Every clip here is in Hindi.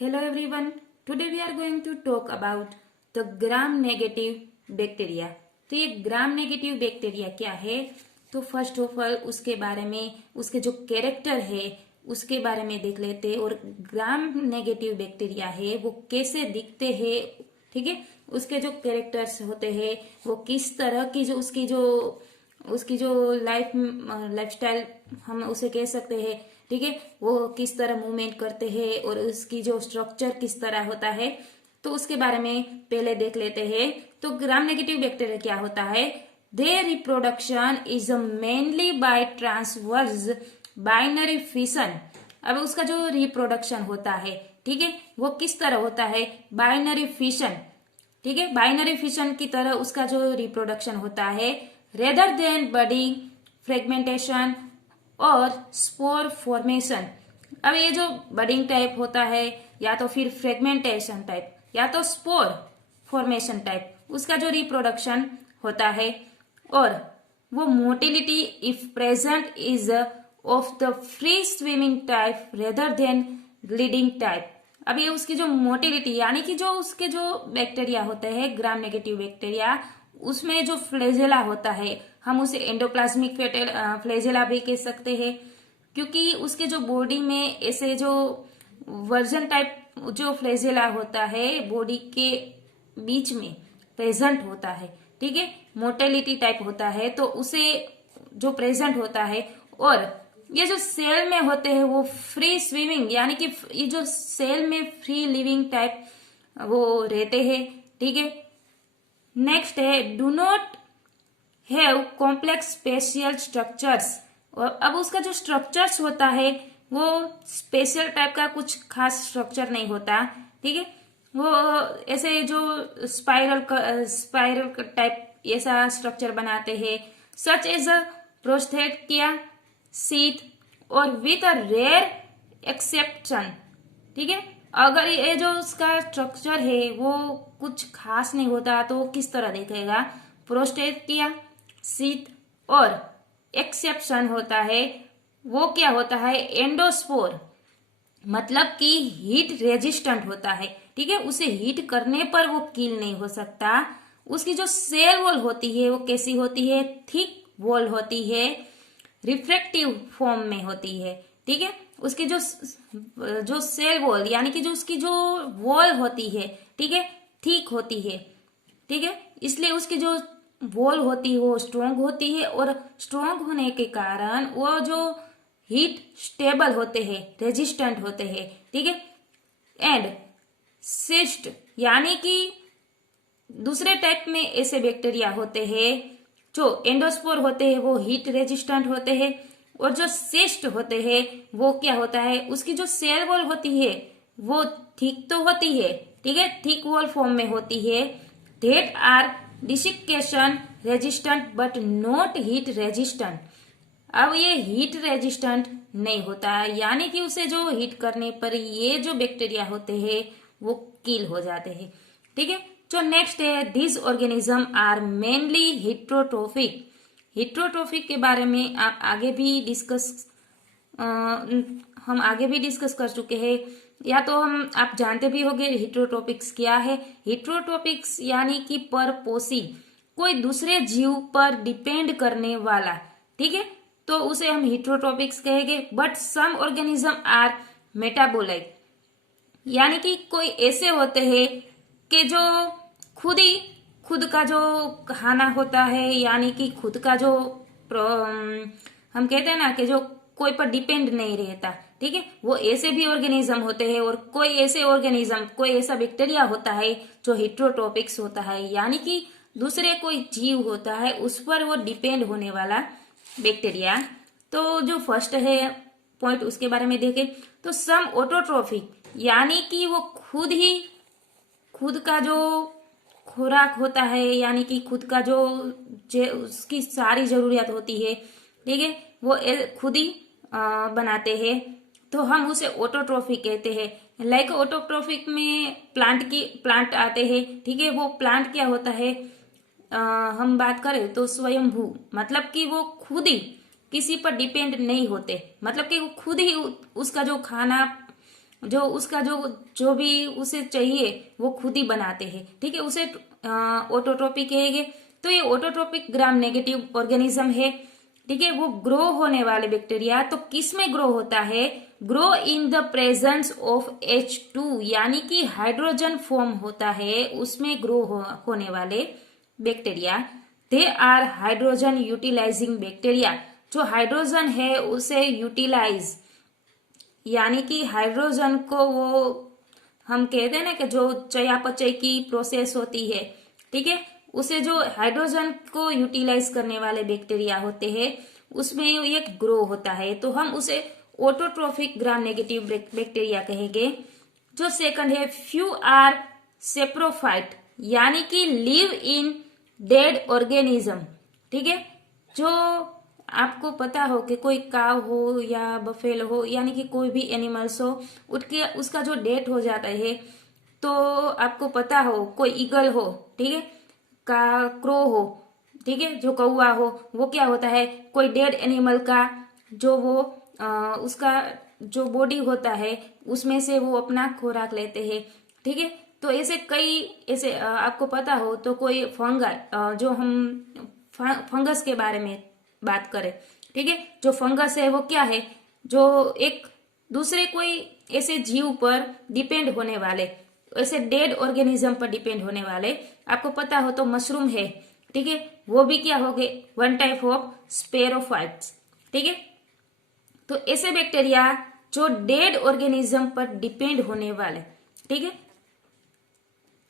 Hello everyone. Today we are going to talk about the gram negative bacteria. तो ये ग्राम नेगेटिव बैक्टीरिया क्या है? तो फर्स्ट ऑफ ऑल उसके बारे में, उसके जो कैरेक्टर है उसके बारे में देख लेते हैं। और ग्राम नेगेटिव बैक्टीरिया है वो कैसे दिखते हैं, ठीक है, उसके जो कैरेक्टर्स होते हैं वो किस तरह की जो उसकी जो लाइफस्टाइल हम उसे कह सकते हैं, ठीक है, वो किस तरह मूवमेंट करते हैं और उसकी जो स्ट्रक्चर किस तरह होता है, तो उसके बारे में पहले देख लेते हैं। तो ग्राम नेगेटिव बैक्टीरिया क्या होता है? Their reproduction is mainly by transverse binary fission. अब उसका जो रिप्रोडक्शन होता है, ठीक है, वो किस तरह होता है? बाइनरी फिशन, ठीक है, बाइनरी फिशन की तरह उसका जो रिप्रोडक्शन होता है, रेदर देन बडिंग, फ्रेगमेंटेशन और स्पोर फॉर्मेशन। अब ये जो बडिंग टाइप होता है या तो फिर फ्रेगमेंटेशन टाइप या तो स्पोर फॉर्मेशन टाइप, उसका जो रिप्रोडक्शन होता है, और वो motility if present is of the free swimming type rather than gliding type. अब ये उसकी जो मोटिलिटी यानी कि जो उसके जो बैक्टीरिया होते हैं ग्राम नेगेटिव बैक्टीरिया, उसमें जो फ्लेजेला होता है हम उसे एंडोप्लाज्मिक फ्लेजेला भी कह सकते हैं, क्योंकि उसके जो बॉडी में ऐसे जो वर्जन टाइप जो फ्लेजेला होता है बॉडी के बीच में प्रेजेंट होता है, ठीक है, मोटेलिटी टाइप होता है, तो उसे जो प्रेजेंट होता है। और ये जो सेल में होते हैं वो फ्री स्विमिंग यानी कि ये जो सेल में फ्री लिविंग टाइप वो रहते हैं, ठीक है। नेक्स्ट है do not have complex spatial structures. और अब उसका जो स्ट्रक्चर्स होता है वो स्पेशल टाइप का कुछ खास स्ट्रक्चर नहीं होता, ठीक है, वो ऐसे जो स्पाइरल टाइप ऐसा स्ट्रक्चर बनाते हैं, सच एज अ प्रोस्थेटिया सीथ और विथ अ रेयर एक्सेप्शन, ठीक है। अगर ये जो उसका स्ट्रक्चर है वो कुछ खास नहीं होता तो किस तरह दिखेगा? प्रोस्टेटिया सीथ और एक्सेप्शन होता है, वो क्या होता है? एंडोस्पोर, मतलब कि हीट रेजिस्टेंट होता है, ठीक है, उसे हीट करने पर वो किल नहीं हो सकता। उसकी जो सेल वॉल होती है वो कैसी होती है? थिक वॉल होती है, रिफ्रैक्टिव फॉर्म में होती है, ठीक है। उसकी जो सेल वॉल यानी कि जो उसकी जो वॉल होती है, ठीक है, थिक होती है, ठीक है, इसलिए उसकी जो वॉल होती है वो स्ट्रोंग होती है, और स्ट्रोंग होने के कारण वो जो हीट स्टेबल होते हैं, रेजिस्टेंट होते हैं, ठीक है। एंड सिस्ट यानी कि दूसरे टाइप में ऐसे बैक्टीरिया होते हैं, जो एंडोस्पोर होते हैं वो हीट रेजिस्टेंट होते हैं, और जो सिस्ट होते हैं वो क्या होता है? उसकी जो सेल वॉल होती है वो थिक तो होती है, ठीक है, थिक वॉल फॉर्म में होती है, that are desiccation resistant but not heat resistant. अब ये हीट रेजिस्टेंट नहीं होता है, यानी कि उसे जो हीट करने पर ये जो बैक्टीरिया होते हैं वो किल हो जाते हैं, ठीक है। जो नेक्स्ट है this organism are mainly heterotrophic. Heterotrophic के बारे में हम आगे भी डिस्कस कर चुके हैं, या तो आप जानते भी होंगे हिट्रोट्रोपिक्स क्या है। हिट्रोट्रोपिक्स यानी कि परपोषी, कोई दूसरे जीव पर डिपेंड करने वाला, ठीक है, तो उसे हम हिट्रोट्रोपिक्स कहेंगे। But some organism are metabolite, यानी कि कोई ऐसे होते हैं कि जो खुद का जो खाना होता है, यानी कि खुद का जो हम कहते हैं ना कि जो कोई पर डिपेंड नहीं रहता, ठीक है, वो ऐसे भी ऑर्गेनिज्म होते हैं। और कोई ऐसा बैक्टीरिया होता है जो हिट्रोट्रोपिक्स होता है, यानी कि दूसरे कोई जीव होता है उस पर वो डिपेंड होने वाला बैक्टीरिया। तो जो फर्स्ट है पॉइंट उसके बारे में देखें तो सम ऑटोट्रोफिक, यानी कि वो खुद का जो खुराक होता है, यानी कि खुद का जो उसकी सारी जरूरियात होती है, ठीक है, वो खुद ही बनाते हैं, तो हम उसे ऑटोट्रोफिक कहते हैं। लाइक ऑटोट्रोफिक में प्लांट आते हैं, ठीक है, वो प्लांट क्या होता है? हम बात करें तो स्वयंभू, मतलब कि वो खुद ही किसी पर डिपेंड नहीं होते, मतलब कि वो खुद ही उसका जो खाना जो उसका जो भी उसे चाहिए वो खुद ही बनाते हैं, ठीक है, उसे ऑटोट्रोपिक कहेंगे। तो ये ऑटोट्रोपिक ग्राम नेगेटिव ऑर्गेनिज्म है, ठीक है। वो ग्रो होने वाले बैक्टीरिया तो किस में ग्रो होता है, grow in the presence of H2, यानी कि हाइड्रोजन फॉर्म होता है उसमें ग्रो होने वाले bacteria, they are hydrogen utilising bacteria. जो हाइड्रोजन है उसे यूटिलाइज, यानी कि हाइड्रोजन को वो हम कहते हैं ना कि जो चयापचय की प्रोसेस होती है, ठीक है, उसे जो हाइड्रोजन को यूटिलाइज करने वाले बैक्टीरिया होते हैं उसमें ये ग्रो होता है, तो हम उसे ऑटोट्रोफिक ग्राम नेगेटिव बैक्टीरिया कहेंगे। जो सेकंड है, फ्यू आर सेप्रोफाइट, यानी कि लिव इन डेड ऑर्गेनिज्म, ठीक है। जो आपको पता हो कि कोई काव हो या बफेलो हो, यानी कि कोई भी एनिमल्स हो, उसका जो डेथ हो जाता है, तो आपको पता हो कोई ईगल हो, ठीक है, का क्रो हो, ठीक है, जो कौवा हो, वो क्या होता है, कोई डेड एनिमल का जो वो उसका जो बॉडी होता है उसमें से वो अपना खुराक लेते हैं, ठीक है। तो ऐसे कई ऐसे आपको पता हो तो कोई जो हम फंगस के बारे में बात करें, ठीक है, जो फंगस है वो क्या है, जो एक दूसरे कोई ऐसे जीव पर डिपेंड होने वाले, ऐसे डेड ऑर्गेनिज्म पर डिपेंड होने वाले, आपको पता हो तो मशरूम है, ठीक है, वो भी क्या हो गए, वन टाइप ऑफ स्पेरोफाइट्स, ठीक है। तो ऐसे बैक्टीरिया जो डेड ऑर्गेनिज्म पर डिपेंड होने वाले, ठीक है।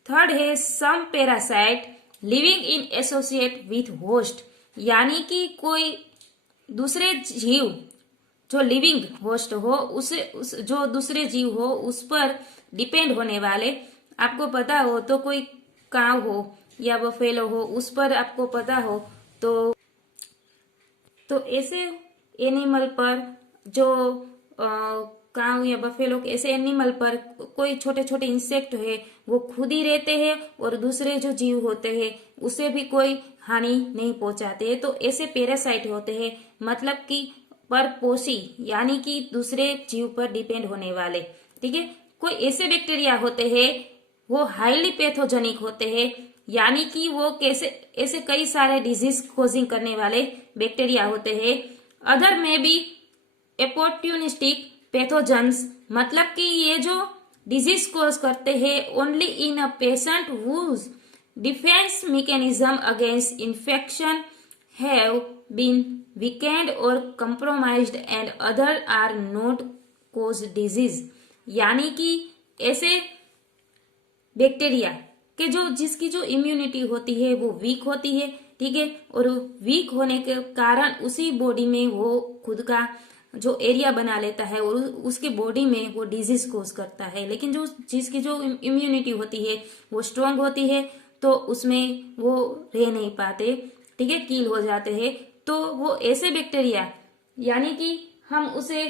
थर्ड है some parasite living in associate with host, यानी कि कोई दूसरे जीव जो लिविंग होस्ट हो जो दूसरे जीव हो उस पर डिपेंड होने वाले, आपको पता हो तो कोई काव हो या बफेलो हो उस पर आपको पता हो तो ऐसे एनिमल पर जो काव या बफेलो ऐसे एनिमल पर कोई छोटे छोटे इंसेक्ट है वो खुद ही रहते हैं और दूसरे जो जीव होते हैं उसे भी कोई हानि नहीं पहुंचाते, तो ऐसे पैरासाइट होते हैं, मतलब कि परपोषी, यानी कि दूसरे जीव पर डिपेंड होने वाले, ठीक है। कोई ऐसे बैक्टीरिया होते हैं वो हाईली पैथोजेनिक होते हैं, यानी कि वो कैसे ऐसे कई सारे डिजीज कॉजिंग करने वाले बैक्टीरिया होते हैं। अदर में भी अपॉर्चुनिस्टिक पैथोजेंस, मतलब कि ये जो डिजीज कॉज करते हैं only in a patient whose defence mechanism against infection have been weakened or compromised and other are not cause disease, यानी कि ऐसे बैक्टीरिया के जिसकी जो इम्यूनिटी होती है वो वीक होती है, ठीक है, और वीक होने के कारण उसी बॉडी में वो खुद का जो एरिया बना लेता है और उसके बॉडी में वो डिजीज कोज करता है, लेकिन जो जिसकी जो इम्यूनिटी होती है वो स्ट्रांग होती है तो उसमें वो रह नहीं पाते, ठीक है, कील हो जाते हैं। तो वो ऐसे बैक्टीरिया, यानी कि हम उसे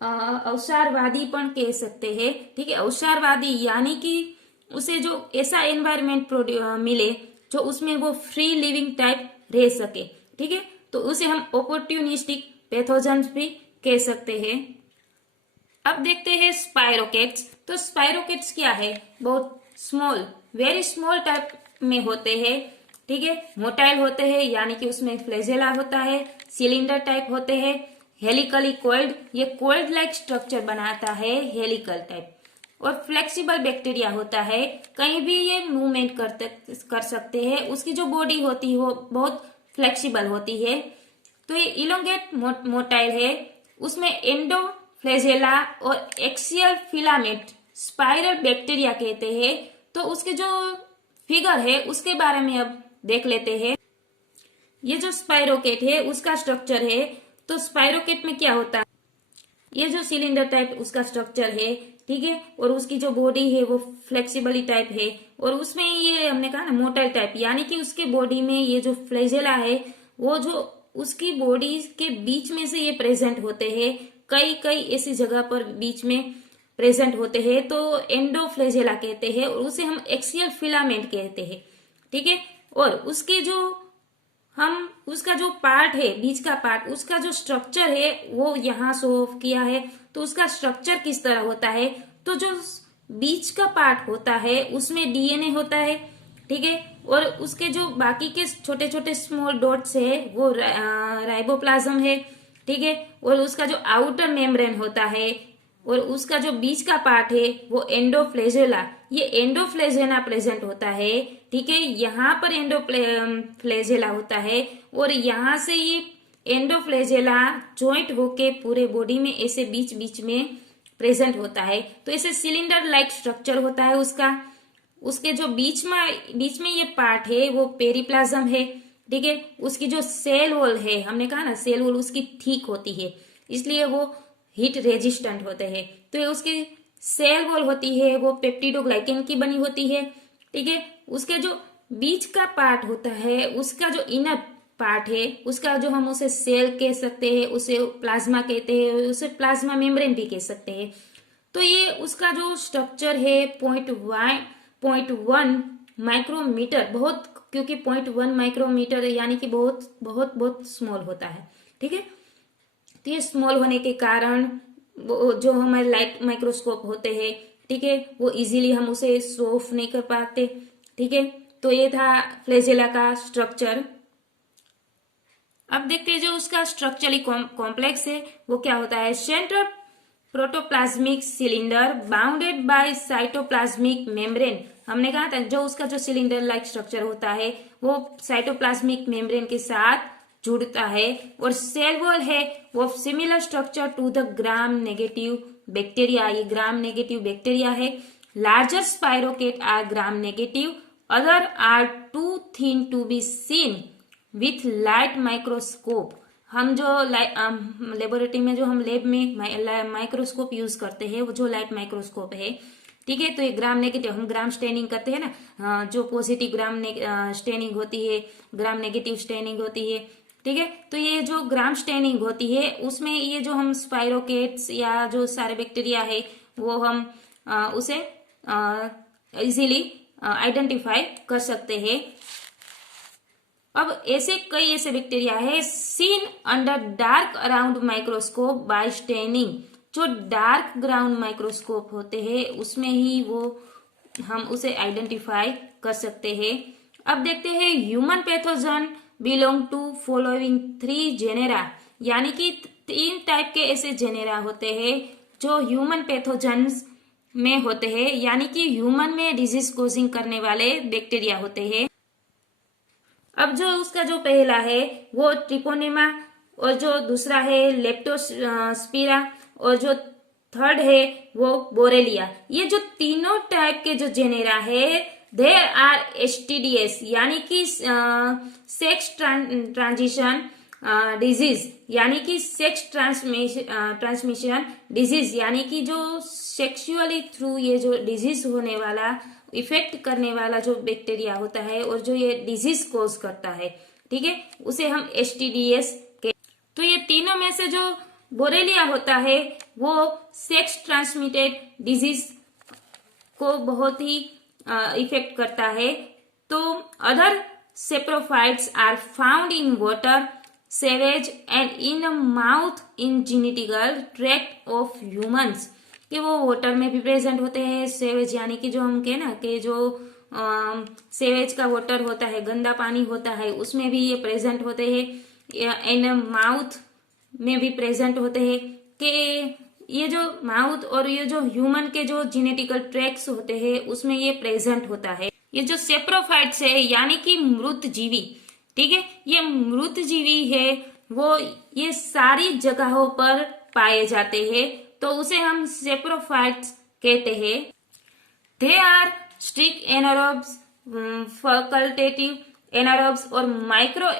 अवसारवादी पण कह सकते हैं, ठीक है, अवसारवादी यानी कि उसे जो ऐसा एनवायरमेंट मिले जो उसमें वो फ्री लिविंग टाइप रह सके, ठीक है, तो उसे हम अपॉर्चुनिस्टिक पैथोजेंस भी कह सकते हैं। अब देखते हैं स्पाइरोकेट्स। तो स्पाइरोकेट्स क्या है, बहुत स्मॉल, वेरी स्मॉल टाइप में होते हैं, ठीक है, मोटाइल होते हैं, यानी कि उसमें फ्लैजेला होता है, सिलेंडर टाइप होते हैं, हेलिकली कोइल्ड, ये कोइल्ड लाइक स्ट्रक्चर बनाता है, हेलिकल टाइप, और फ्लेक्सिबल बैक्टीरिया होता है, कहीं भी ये मूवमेंट कर सकते हैं, उसकी जो बॉडी होती है वो बहुत फ्लेक्सिबल होती है। तो ये इलोंगेट मोटाइल है, उसमें एंडो फ्लैजेला और एक्सियल फिलामेंट स्पाइरल बैक्टीरिया कहते हैं। तो उसके जो फिगर है उसके बारे में अब देख लेते हैं। ये जो स्पाइरोकेट है उसका स्ट्रक्चर है, तो स्पाइरोकेट में क्या होता है, ये जो सिलेंडर टाइप उसका स्ट्रक्चर है, ठीक है, और उसकी जो बॉडी है वो फ्लेक्सिबल टाइप है, और उसमें ये हमने कहा ना मोटाइल टाइप, यानी कि उसके बॉडी में ये जो फ्लैजेला है वो जो उसकी बॉडी के बीच में से ये प्रेजेंट होते हैं, कई ऐसी जगह पर बीच में प्रेजेंट होते हैं, तो एंडोफ्लैजेला कहते हैं, और उसे हम एक्सियल फिलामेंट कहते हैं, ठीक है। और उसके जो उसका जो पार्ट है, बीच का पार्ट, उसका जो स्ट्रक्चर है वो यहाँ शो ऑफ किया है। तो उसका स्ट्रक्चर किस तरह होता है, तो जो बीच का पार्ट होता है उसमें डीएनए होता है, ठीक है, और उसके जो बाकी के छोटे छोटे स्मॉल डॉट्स है वो राइबोप्लाज्म है, ठीक है, और उसका जो आउटर मेम्ब्रेन होता है और उसका जो बीच का पार्ट है वो एंडोफ्लेजेला, ये एंडोफ्लेजेला प्रेजेंट होता है, ठीक है, यहाँ पर एंडोफ्लेजेला होता है और यहाँ से ये एंडोफ्लेजेला जॉइंट होके पूरे बॉडी में ऐसे बीच बीच में प्रेजेंट होता है। तो ऐसे सिलेंडर लाइक स्ट्रक्चर होता है उसका। उसके जो बीच में ये पार्ट है वो पेरिप्लाज्म है, ठीक है। उसकी जो सेल वॉल है, हमने कहा ना सेल वॉल उसकी थिक होती है, इसलिए वो हीट रेजिस्टेंट होते हैं। तो ये उसकी सेल वॉल होती है वो पेप्टिडोग्लाइकेन की बनी होती है, ठीक है। उसके जो बीच का पार्ट होता है उसका जो इनर पार्ट है उसका जो हम उसे सेल कह सकते हैं, उसे प्लाज्मा कहते हैं, उसे प्लाज्मा मेम्ब्रेन भी कह सकते हैं। तो ये उसका जो स्ट्रक्चर है 0.1 माइक्रोमीटर, बहुत, क्योंकि 0.1 माइक्रोमीटर यानी कि बहुत बहुत बहुत स्मॉल होता है, ठीक है। तो ये स्मॉल होने के कारण जो हमारे लाइट माइक्रोस्कोप होते हैं, ठीक है, वो इजीली हम उसे सोफ नहीं कर पाते, ठीक है। तो ये था फ्लैजेला का स्ट्रक्चर। अब देखते हैं जो उसका स्ट्रक्चरली कॉम्प्लेक्स है वो क्या होता है। Central protoplasmic cylinder bounded by cytoplasmic membrane, हमने कहा था जो उसका जो सिलेंडर लाइक स्ट्रक्चर होता है वो साइटोप्लाज्मिक मेम्ब्रेन के साथ जुड़ता है। और सेल वॉल है वो similar structure to the gram negative bacteria, ये ग्राम नेगेटिव बैक्टीरिया है। Larger spirochete are gram negative, other are too thin to be seen with light microscope. हम जो लेबोरेटरी में जो हम लैब में माइक्रोस्कोप यूज करते हैं वो जो लाइट माइक्रोस्कोप है, ठीक है। तो ये ग्राम नेगेटिव, हम ग्राम स्टेनिंग करते हैं ना, जो पॉजिटिव ग्राम स्टेनिंग होती है, ग्राम नेगेटिव स्टेनिंग होती है, ठीक है। तो ये जो ग्राम स्टेनिंग होती है उसमें ये जो हम स्पाइरोकेट्स या जो सारे बैक्टीरिया है वो हम उसे इजीली आइडेंटिफाई कर सकते हैं। अब कई ऐसे बैक्टीरिया है seen under dark around microscope by staining, जो डार्क ग्राउंड माइक्रोस्कोप होते हैं उसमें ही वो हम उसे आइडेंटिफाई कर सकते हैं। अब देखते हैं human pathogen belong to following 3 genera, यानी कि 3 टाइप के ऐसे जेनेरा होते हैं जो ह्यूमन पैथोजन्स में होते हैं, यानी कि ह्यूमन में डिजीज कोजिंग करने वाले बैक्टीरिया होते हैं। अब जो उसका जो पहला है वो ट्रिपोनेमा, और जो दूसरा है लेप्टोस्पिरा, और जो थर्ड है वो बोरेलिया। ये जो तीनों टाइप के जो जेनेरा है देयर आर एसटीडीएस, यानी कि सेक्स ट्रांजिशन डिजीज, यानी कि सेक्स ट्रांसमिशन डिजीज, यानी कि जो सेक्सुअली थ्रू ये जो डिजीज होने वाला इफेक्ट करने वाला जो बैक्टीरिया होता है और जो ये डिजीज कोज करता है, ठीक है, उसे हम एसटीडीएस के। तो ये तीनों में से जो बोरेलिया होता है वो सेक्स ट्रांसमिटेड डिजीज को बहुत ही इफेक्ट करता है। तो other saprophytes are found in water, sewage and in mouth in genetical tract of humans, कि वो वाटर में भी प्रेजेंट होते हैं। सेवेज यानी कि जो हम कहे ना कि जो सेवेज का वाटर होता है, गंदा पानी होता है, उसमें भी ये प्रेजेंट होते हैं। इन माउथ में भी प्रेजेंट होते हैं, कि ये जो माउथ और ये जो ह्यूमन के जो जेनेटिकल ट्रैक्ट्स होते हैं उसमें ये प्रेजेंट होता है। ये जो सेप्रोफाइट्स है यानी कि मृत जीवी, ठीक है, ये मृत जीवी है वो ये सारी जगहों पर पाए जाते हैं, तो उसे हम सेप्रोफाइट्स कहते हैं। They are strict anaerobes, facultative anaerobes और माइक्रो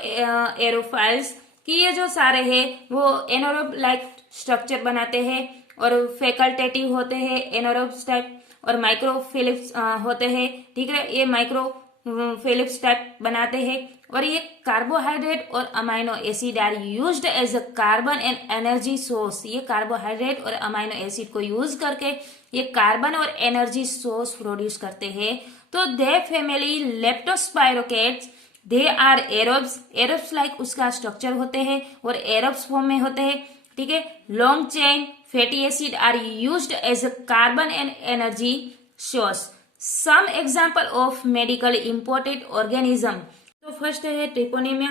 एरोफाइल्स, कि ये जो सारे हैं वो एनारोब लाइक स्ट्रक्चर बनाते हैं और फैकल्टेटिव होते हैं एनारोब्स टाइप, और माइक्रोफिलिप्स होते हैं, ठीक है, ये माइक्रोफिलिप्स टाइप बनाते हैं। और ये कार्बोहाइड्रेट और amino acid are used as a carbon and energy source, ये कार्बोहाइड्रेट और अमाइनो एसिड को यूज करके ये कार्बन और एनर्जी सोर्स प्रोड्यूस करते हैं। तो they family leptospirochetes, they are aerobes, aerobes like उसका स्ट्रक्चर होते हैं और एरोब्स फॉर्म में होते हैं, ठीक है। Long chain fatty acid are used as a carbon and energy source. Some example of medical imported organism. तो फर्स्ट है ट्रिपोनेमा।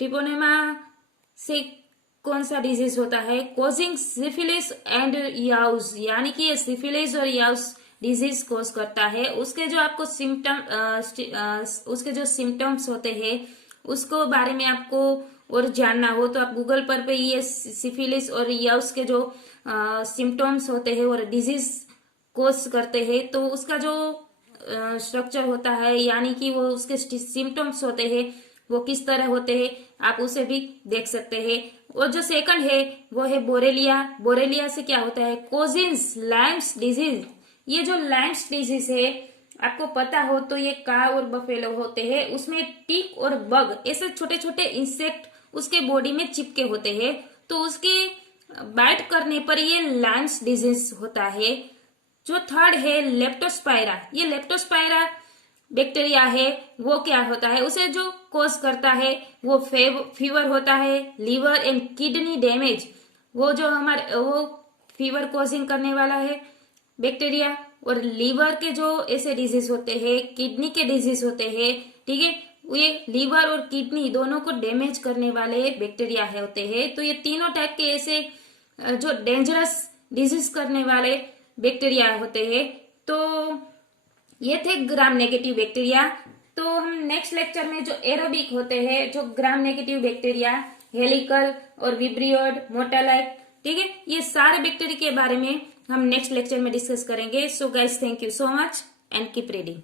ट्रिपोनेमा से कौन सा डिजीज होता है? कोजिंग सिफिलिस एंड याउस, यानी कि ये सिफिलिस और याउस डिजीज कोज करता है। उसके जो आपको उसके जो सिम्टम्स होते हैं उसको बारे में आपको और जानना हो तो आप गूगल पर पे ये सिफिलिस और याउस के जो सिम्टम्स होते हैं और डिजीज कोज करते हैं तो उसका जो स्ट्रक्चर होता है यानी कि वो उसके सिम्टम्स होते हैं वो किस तरह होते हैं आप उसे भी देख सकते हैं। और जो सेकंड है वो है बोरेलिया। बोरेलिया से क्या होता है? कोजिन्स लाइम्स डिजीज। ये जो लाइम्स डिजीज है आपको पता हो तो ये काव और बफेलो होते हैं, उसमें टिक और बग ऐसे छोटे छोटे इंसेक्ट उसके बॉडी में चिपके होते हैं, तो उसके बाइट करने पर ये लाइम्स डिजीज होता है। जो थर्ड है लेप्टोस्पायरा। ये लेप्टोस्पायरा बैक्टीरिया है वो क्या होता है? उसे जो कोज करता है वो फीवर होता है, लिवर एंड किडनी डैमेज। वो जो हमारे वो फीवर कोजिंग करने वाला है बैक्टीरिया, और लीवर के जो ऐसे डिजीज होते हैं, किडनी के डिजीज होते हैं, ठीक है, ये लीवर और किडनी दोनों को डैमेज करने वाले बैक्टीरिया होते हैं। तो ये तीनों टाइप के ऐसे जो डेंजरस डिजीज करने वाले बैक्टीरिया होते हैं। तो ये थे ग्राम नेगेटिव बैक्टीरिया। तो हम नेक्स्ट लेक्चर में जो एरोबिक होते हैं, जो ग्राम नेगेटिव बैक्टीरिया, हेलिकल और विब्रियोड, मोटालाइट, ठीक है, ये सारे बैक्टीरिया के बारे में हम नेक्स्ट लेक्चर में डिस्कस करेंगे। So guys, thank you so much and keep reading.